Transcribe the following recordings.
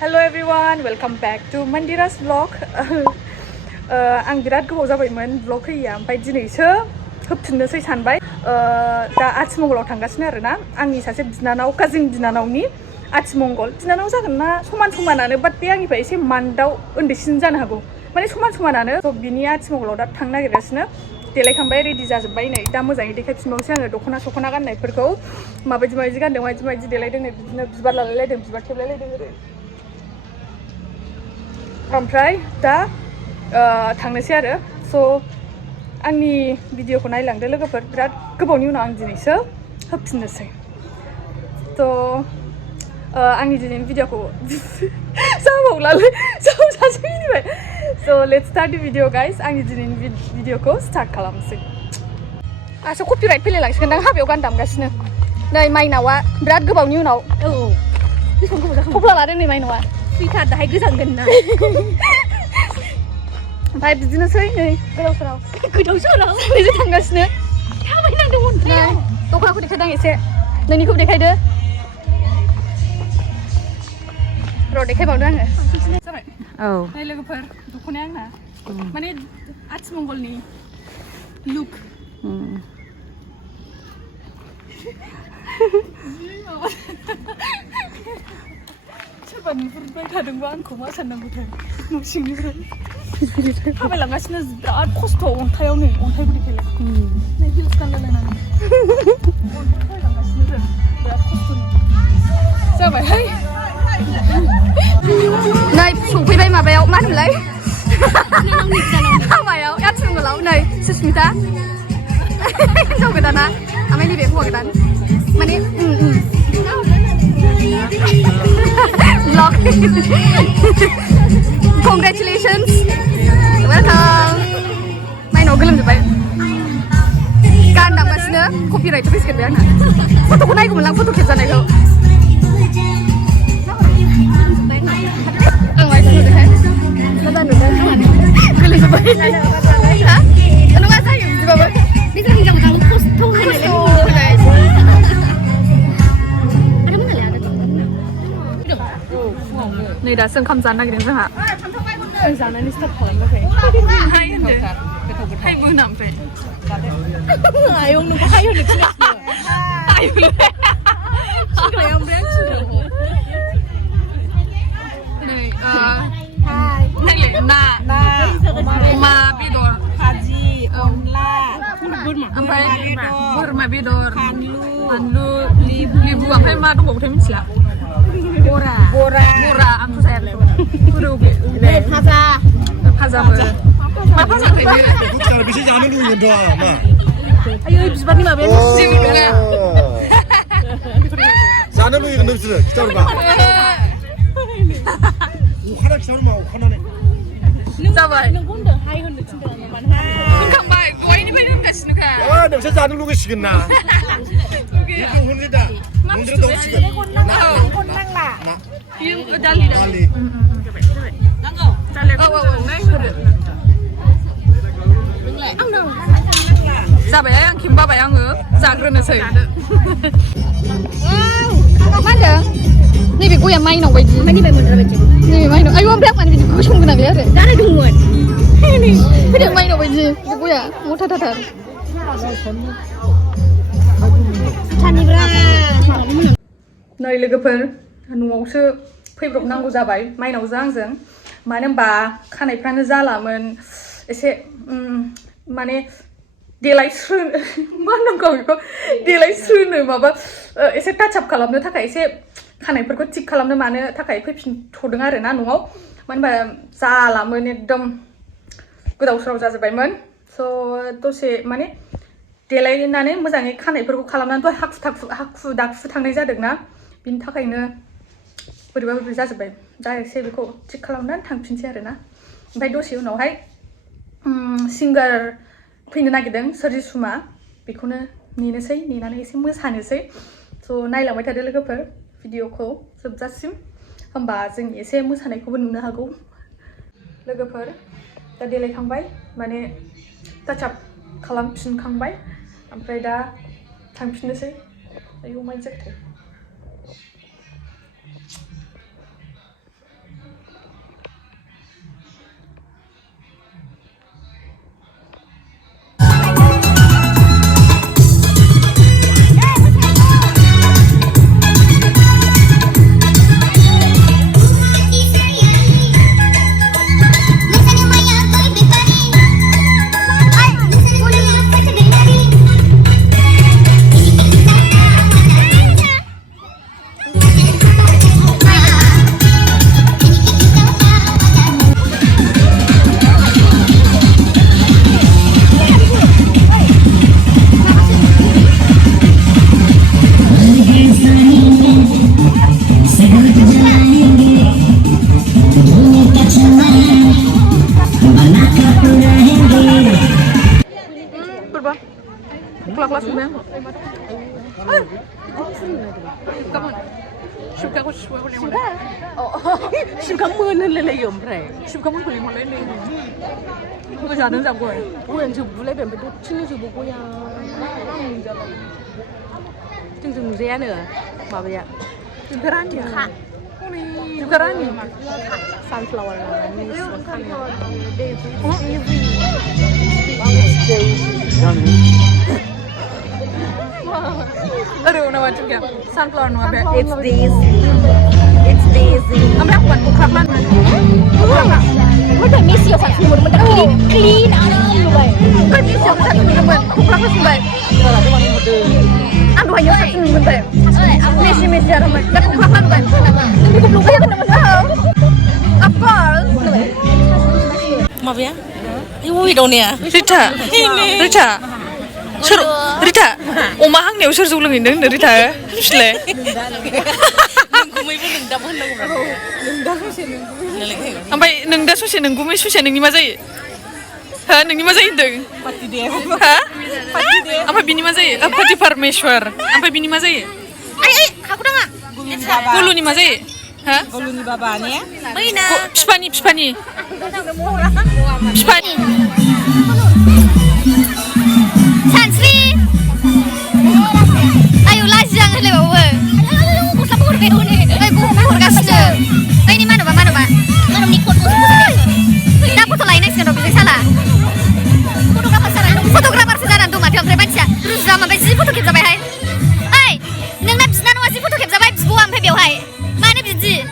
Hello everyone, welcome back to Mandira's vlog. आं बिराद गोबाव जाबायमोन vlog होयिया ओमफ्राय दिनैसो होफिननोसै सानबाय। दा आथिमंगलाव थांगासिनो आरोना आंनि सासे बिनानाव काजिन बिनानावनि आथिमंगल बिनानाव जागोन ना समान-समानानो बाट बे आंनिफ्राय एसे मान्थआव उन्दैसिन जानो हागौ माने समान-समानानो थ' बिनि आथिमंगलाव दा थांनो नागिरगासिनो देलायखांबाय रेडि जाजोब्बाय नै दा मोजाङै देखायफिनबावसै आङो दख'ना गाननायफोरखौ माबायदि गानदों माबायदि देलायदों नै बिदिनो बिबार लालायलायदों बिबार खेबलायलायदों ओरै ओमफ्राय दा थांनोसै आरो स' आंनि भिडिअखौ नायलांदो लोगोफोर बिराद गोबावनि उनाव आं दिनैसो होफिननोसै थ' आंनि दिनैनि भिडिअखौ जाबावलालै जाबावजासै मिनिबाय स' लेट्स स्टार्ट द भिडिअ गाइस आंनि दिनैनि भिडिअखौ स्टार्ट खालामनोसै आंसो कपिराइट फैलाय लांसिगोन दां हाबायाव गान दामगासिनो नै माइनावा बिराद गोबावनि उनाव बेसेबां गोबाव जाखो थफ्ला लादों नै माइनावा फैथार दाहाय गोजांगोन ना ओमफ्राय बिदिनोसै नै गोदाव-सोराव नैजों थांगासिनो थाबायनांदोंमोन नै दख'नाखौ देखायदों एसे नोंनिखौ देखायदो र' देखायबावदो आङो जाबाय औ नै लोगोफोर दख'नाया आंना माने आथिमंगलनि लुक सोरबा नुहुरबाय थादोंबा आंखौ मा साननांगौथाय न' सिंनिफ्राय थाबायलांगासिनो बिराद खस्थ' अन्थायाव नै अन्थाइखौ देखायलाय नै हिल्स गानलायलायनानै अन्थाइ थाबायलांगासिनो जों बिराद खस्थ'नो जाबायहाय नै सफैबाय माबायाव मा होनोमोनलाय हाबायाव आथिमंगलाव नै सुस्मिता हिनजाव गोदाना ओमफ्राय नैबे हौवा गोदान माने vlog congratulations welcome माइनाव गोलोमजोब्बाय गान दामगासिनो कपिराइट फैसिगोन बे आंना फट'खौ नायगौमोनलां फट' खेबजानायखौ आं माइखौ नुदोंहाय मोजां नुदों गोलोमजोब्बाय हा नङा जायो बिदिबाबो बिसोर हिनजाव गोदान खस्थ' होनाय नै दासो ओंखाम जानो नागिरदों जोंहा आं जानानै स्टार्ट खालामाखै हाय होनदो हायबो होना ओमफ्राय आयं नोंखौ हाय होनो थिनगासिनो थिनग्राया ओमफ्राय आं थिनग्राखौ नै ना अमा बेदर भाजि अनला ओमफ्राय बोरमा बेदर फानलु लेबु ओमफ्राय मा दंबावोथाय मिथिला बरा आंथ' जायालै फाजाबो मा फाजा थायो बेसे जानो लुगैगोनथ' मा आयै बिबारनि माबाया जेबो नङा जानो लुगैगोन नोंसोरो खिथाहरबा अखाना खिथाहर मा अखानानै जाबाय नोंखौ होनदों हाय होननो थिनदों होनखांबाय गयनिफ्रायनो होनगासिनोखा नोंसोर जानो लुगैसिगोन ना होनदो दा नोंसोर दावसिगोन नांला दालि नांगौ औ होदो नोंलाय जाबाय आं खिमबाबाय आङो जाग्रोनोसै मा होनदों नैबे गया माइनाव बायदि नैबे माइनाव आयौ ओमफ्राय आं माने बिदि गोसोम गोनां गैया आरो जानायदोंमोन फैदों माइनाव बायदि बे गया मथाथार नै लोगोफोर न'आवसो फैब्रबनांगौ जाबाय माइनावजों आंजों मानो होनबा खानायफ्रानो जालामोन एसे माने देलायस्रोनो मा होनांगौ बेखौ देलायस्रोनो माबा एसे टाचआप खालामनो थाखाय एसे खानायफोरखौ थिक खालामनो मानो थाखाय फैफिनथ'दों आरो ना न'आव मानो होनबा जालामोन एकदम गोदाव-सोराव जाजोब्बायमोन स' दसे माने देलायनानै मोजाङै खानायफोरखौ खालामनानै हाखु दाखु थांनाय जादोंना बिनि थाखायनो बोरैबा जाजोब्बाय दा एसे बेखौ थिक खालामनानै थांफिनसै आरोना ओमफ्राय दसे उनावहाय सिंगार फैनो नागिरदों स्वrjisuma बेखौनो नेनानै एसे मोसानोसै स' नायलांबाय थादो लोगोफोर भिडिअखौ जोबजासिम होमबा जों एसे मोसानायखौबो नुनो हागौ लोगोफोर दा देलायखांबाय माने टाचआप खालामफिनखांबाय ओमफ्राय दा थांफिननोसै आयौ मा जाखो 10가문 흘려요 오므라이 10가문 흘리면 흘려요 그거 자는 잡고 오연 저 물에 뱀도 치는 저 보고야 좀 무제야 nữa mà bây giờ Jugaran ya Jugaran ya sunflower aduh nama juga sunflower nama be it's daisy ambil aku buat bukrap man Udah misi yang satu mun clean alam lu bay. kan misi yang satu mun bukrap sih bay aduh hanya satu mun bay misi ada man dak bukrap man bay ini belum kayak kena masalah apa Maaf ya. Ibu đâu nè? Rita Rita oma hangneयाव सोर जौ लोंहैदों होनदों Rita मिथिलाय Nungguमै pun nungdam होननांगौ ओमफ्राय नों दा ससे नोंगुमै ससे नोंनि मा जायो हो नोंनि मा जायो होनदों हा ओमफ्राय बिनि मा जायो पति परमेश्वर ओमफ्राय बिनि मा जायो aku dah enggak. गुलुनि मा जायो ha Guluni babanya. Baina. फिफानि Sansri. Ayo lajang le bawa. Aku sama orang baru ni. Bukan kasih. Ini mana ba? Mana ni kot kot. Dah foto lain next kan bisa salah. Fotografer sejarah tu mati orang baca. Terus drama baju foto kita sampai hai. Ai, nang nak bisnan wajib foto kita sampai buang sampai biau hai. Mana biji?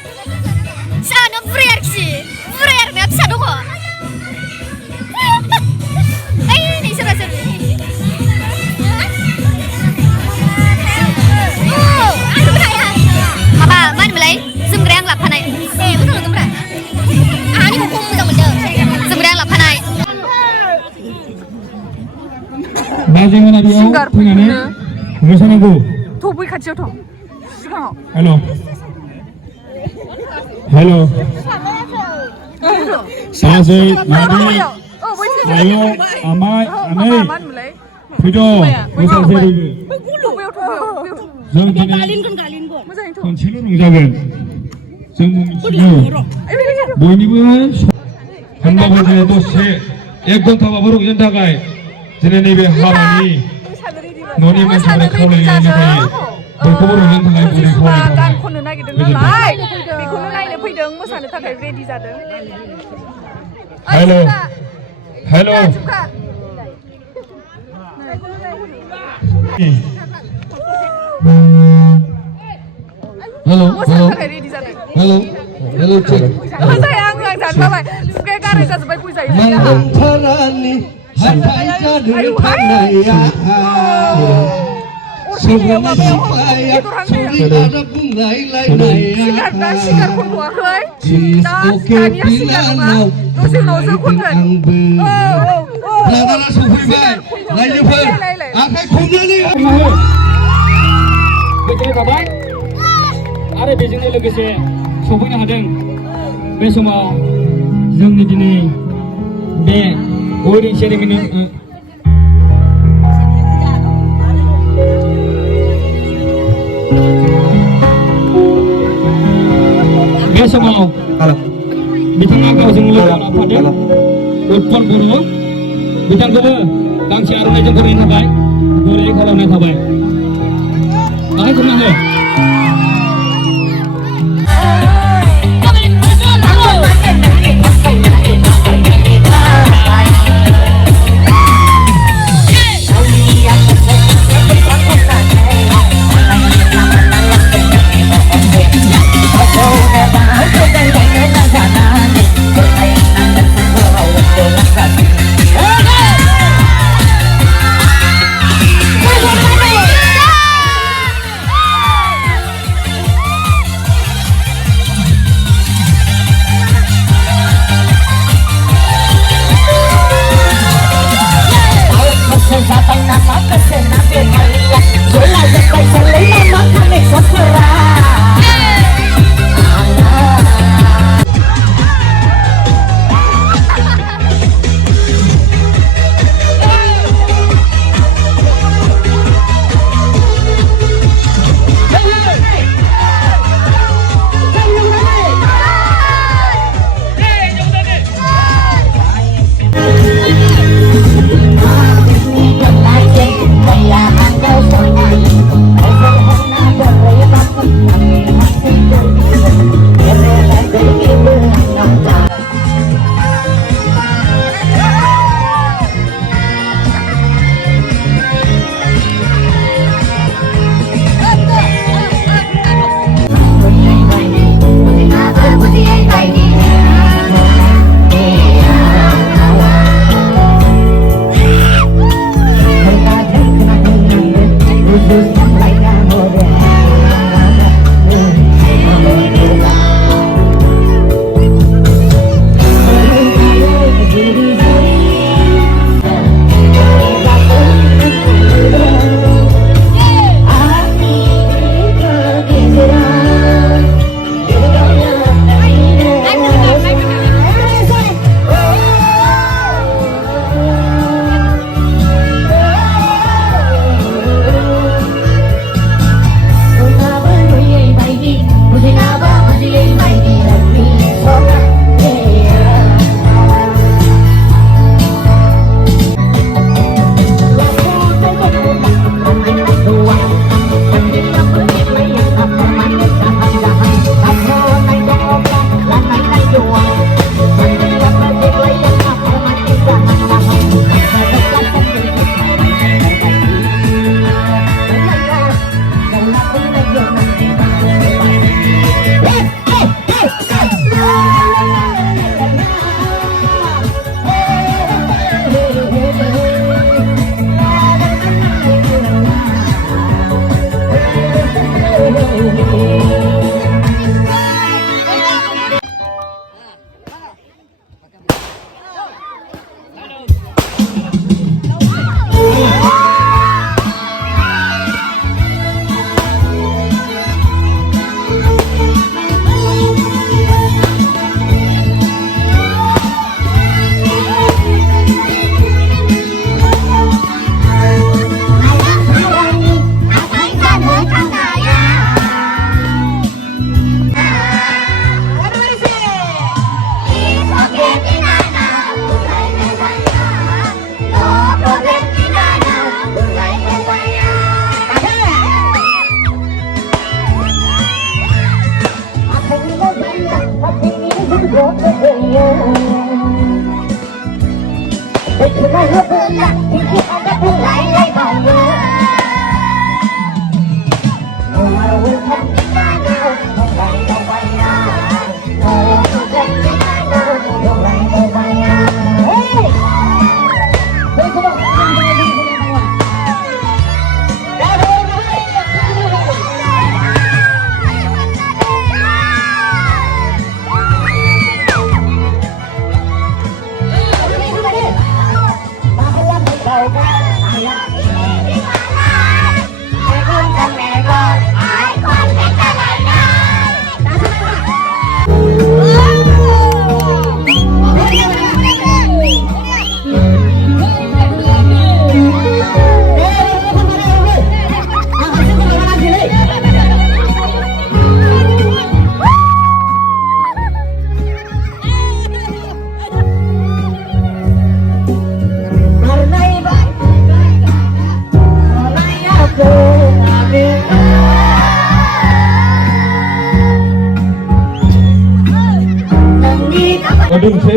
Sana freer ni apa sah dong? Ai, ni siapa? Apa? Mana mulai? Semgerang lap panai. Betul semgerang. Ni hukum macam mana? Semgerang lap panai. 마지막으로 통하는 무선하고 도보이 같이 더 시간 헬로 사세 마디 아요 아마이 부조 무사세르 정진의 전체로 농작은 정부미치유 모임은 한방원에도 새 액건타바보로 연다가에 지난입에 하라니 너니 만사를 카울에 연다가에 벌코보로 연다가에 우리 카울에 간 खननो नागिरदों नालाय बेखौनो नायनो फैदों मोसानो थाखाय ready जादों 헬로 헬로 헬로 मोसानो थाखाय रेडि जादों 헬로 헬로 책 मोसाया आं जानबाय खुगाया गाराय जाजोब्बाय बुजायो Mantarani hatai jadur konnaiyao Sebelum supaya suri ada bungai sigar खनथ'वाखै दा दानिया सिगार नङा दसे उनावसो खनगोन Ladana sufaibai Lainipur Akai khumnani बेबाय आरो बेजोंनो लोगोसे सफैनो हादों बे समाव जोंनि दिनै बे वेडिं सेरेमनि बे समाव बिथाङा गावजों लोगो लाफादों उत्पल बर' बिथांखौबो गांसे आर'नाइजों बरायनो थाखाय गुरै खालामनाय थाबाय आखाइ खबनांगौ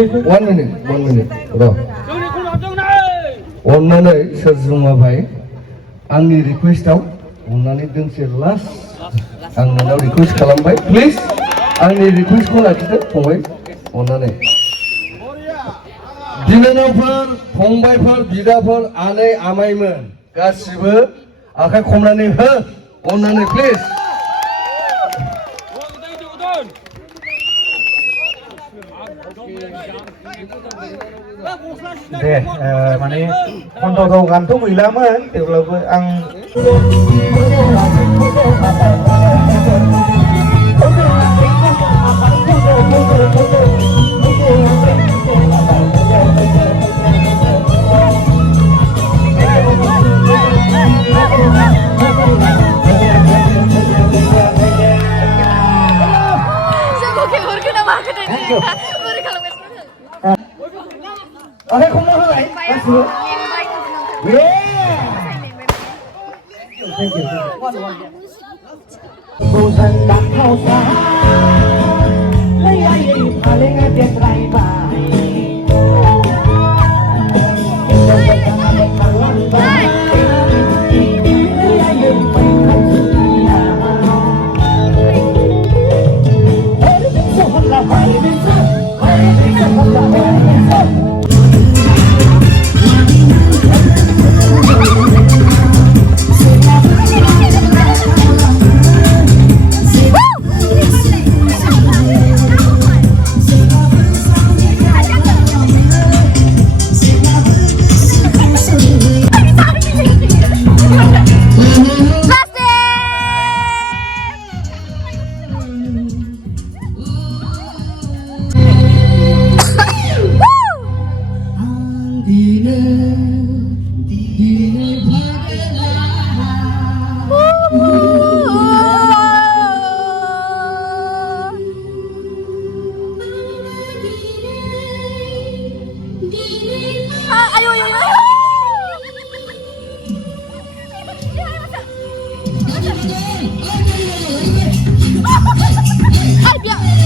1 minute र अन्नानै सोरजिमा भाई आंनि रिक्वेस्टआव अन्नानै दोंसे लास्ट आं नोंनाव रिक्वेस्ट खालामबाय प्लिज आंनि रिक्वेस्टखौ लाखिदो फंबाय अन्नानै बिनानावफोर फंबायफोर बिदाफोर आनै आमाइमोन गासिबो आखाइ खमनानै हो अन्नानै प्लिज दे माने खन्थाव गानथ' गैलामोन थेवब्लाबो आं आखाइ खमना होलाय गासिबो Ay,